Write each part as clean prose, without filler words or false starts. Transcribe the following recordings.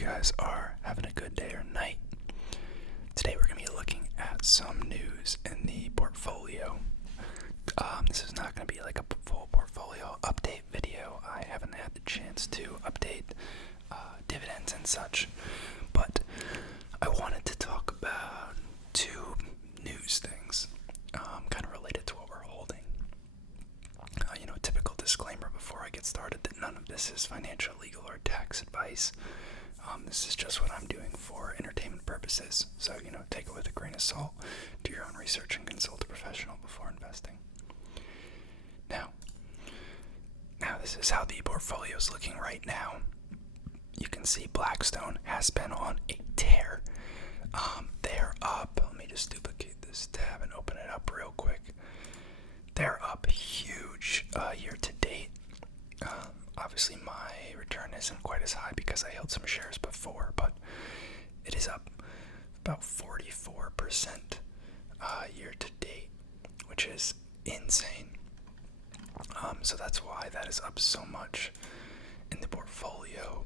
guys are having a good day or night. Today we're going to be looking at some news in the portfolio. This is not going to be like a full portfolio update video. I haven't had the chance to update dividends and such, but I wanted to talk about two news things kind of related to what we're holding. Typical disclaimer before I get started that none of this is financial, legal, or tax advice. This is just what I'm doing for entertainment purposes, so, take it with a grain of salt, do your own research, and consult a professional before investing. Now this is how the portfolio is looking right now. You can see Blackstone has been on a tear. They're up. Let me just duplicate this tab and open it up real quick. They're up huge year to date. Obviously, my return isn't quite as high because I held some shares before, but it is up about 44% year to date, which is insane. So that's why that is up so much in the portfolio.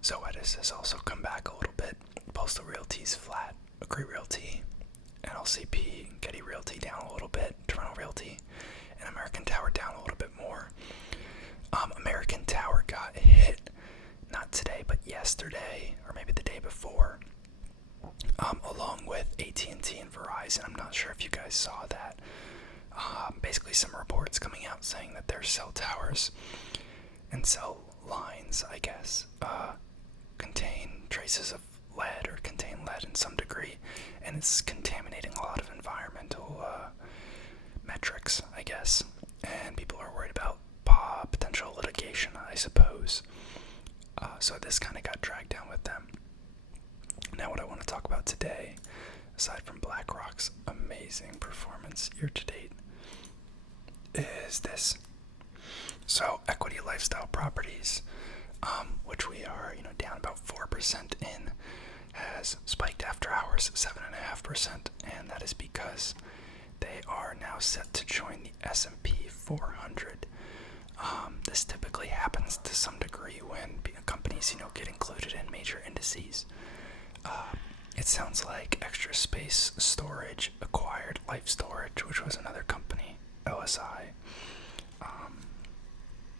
So Edis has also come back a little bit. Postal Realty's flat. Agree Realty, NLCP, Getty Realty down a little bit. Toronto Realty and American Tower down a little bit more. American Tower got hit, not today, but yesterday, or maybe the day before, along with AT&T and Verizon. I'm not sure if you guys saw that. Basically some reports coming out saying that their cell towers and cell lines, I guess, contain traces of lead or contain lead in some degree, and it's contaminating a lot of environmental metrics, I guess, and people are worried about potential litigation, I suppose. So this kind of got dragged down with them. Now what I want to talk about today, aside from BlackRock's amazing performance year to date, is this. So Equity Lifestyle Properties, which we are down about 4% in, has spiked after hours 7.5%, and that is because they are now set to join the S&P 400. This typically happens to some degree when companies, get included in major indices. It sounds like Extra Space Storage acquired Life Storage, which was another company, OSI.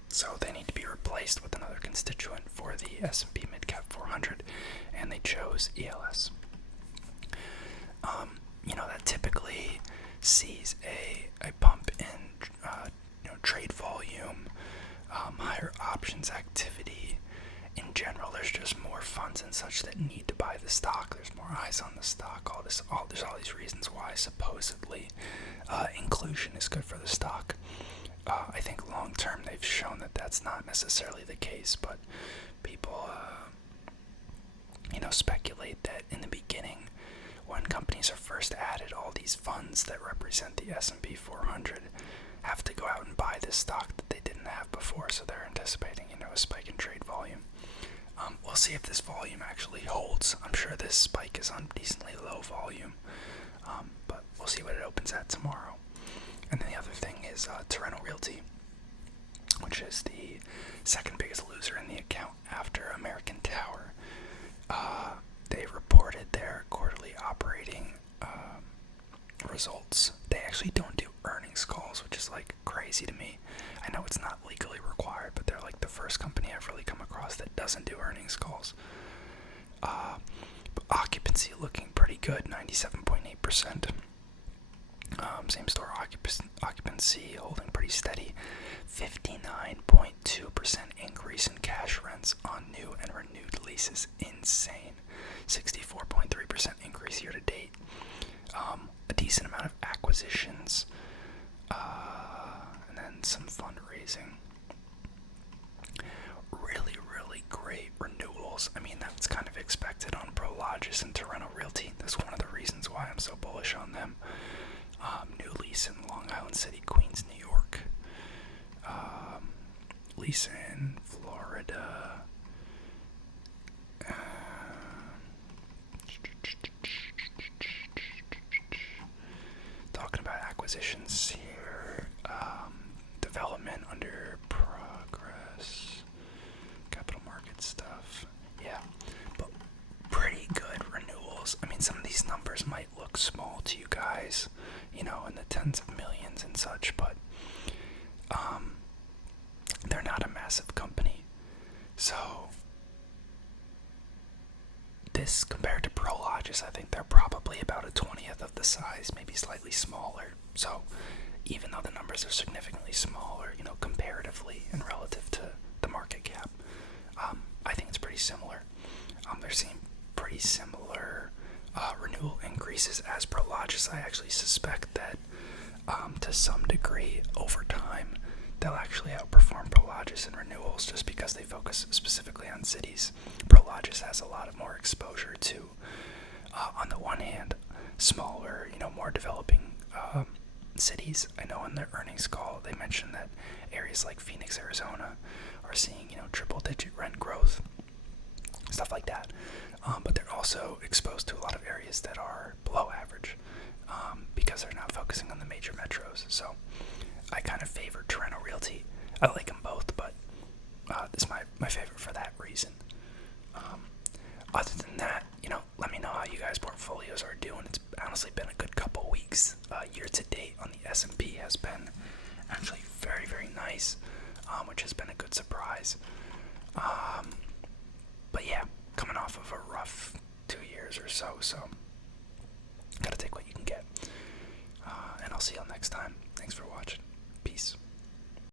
So they need to be replaced with another constituent for the S&P Midcap 400, and they chose ELS. That typically sees a bump in trade volume, higher options activity. In general, there's just more funds and such that need to buy the stock. There's more eyes on the stock. There's all these reasons why supposedly inclusion is good for the stock. I think long term they've shown that that's not necessarily the case, but people speculate that in the beginning, when companies are first added, all these funds that represent the S&P 400 have to go out and buy this stock that they didn't have before, so they're anticipating a spike in trade volume. We'll see if this volume actually holds. I'm sure this spike is on decently low volume, but we'll see what it opens at tomorrow. And then the other thing is Toronto Realty, which is the second biggest loser in the account after American Tower. They reported their quarterly operating results. They actually don't do earnings calls, which is crazy to me. I know it's not legally required, but they're the first company I've really come across that doesn't do earnings calls. But occupancy looking pretty good, 97.8%. Same store occupancy holding pretty steady. 59.2% increase in cash rents on new and renewed leases. Insane. 64.3% increase year to date. A decent amount of acquisitions, and then some fundraising. Really, really great renewals. I mean, that's kind of expected on Prologis and Toronto Realty. That's one of the reasons why I'm so bullish on them. New lease in Long Island City, Queens, New York. Lease in Florida. Talking about acquisitions here. Development under progress. Capital market stuff. Yeah. massive company. So this, compared to Prologis, I think they're probably about a 20th of the size, maybe slightly smaller. So even though the numbers are significantly smaller, comparatively and relative to the market cap, I think it's pretty similar. They're seeing pretty similar renewal increases as Prologis. I actually suspect that to some degree over time they'll actually outperform Prologis in renewals, just because they focus specifically on cities. Prologis has a lot of more exposure to, on the one hand, smaller, more developing cities. I know in their earnings call they mentioned that areas like Phoenix, Arizona are seeing, triple-digit rent growth, stuff like that. But they're also exposed to a lot of areas that are below average, because they're not focusing on the major metros. So I kind of favor Toronto Realty. I like them both, but this is my favorite for that reason. Other than that, let me know how you guys' portfolios are doing. It's honestly been a good couple weeks. Year to date on the S&P has been actually very, very nice, which has been a good surprise. But yeah, coming off of a rough 2 years or so, gotta take what you can get. And I'll see y'all next time. Thanks for watching. Peace.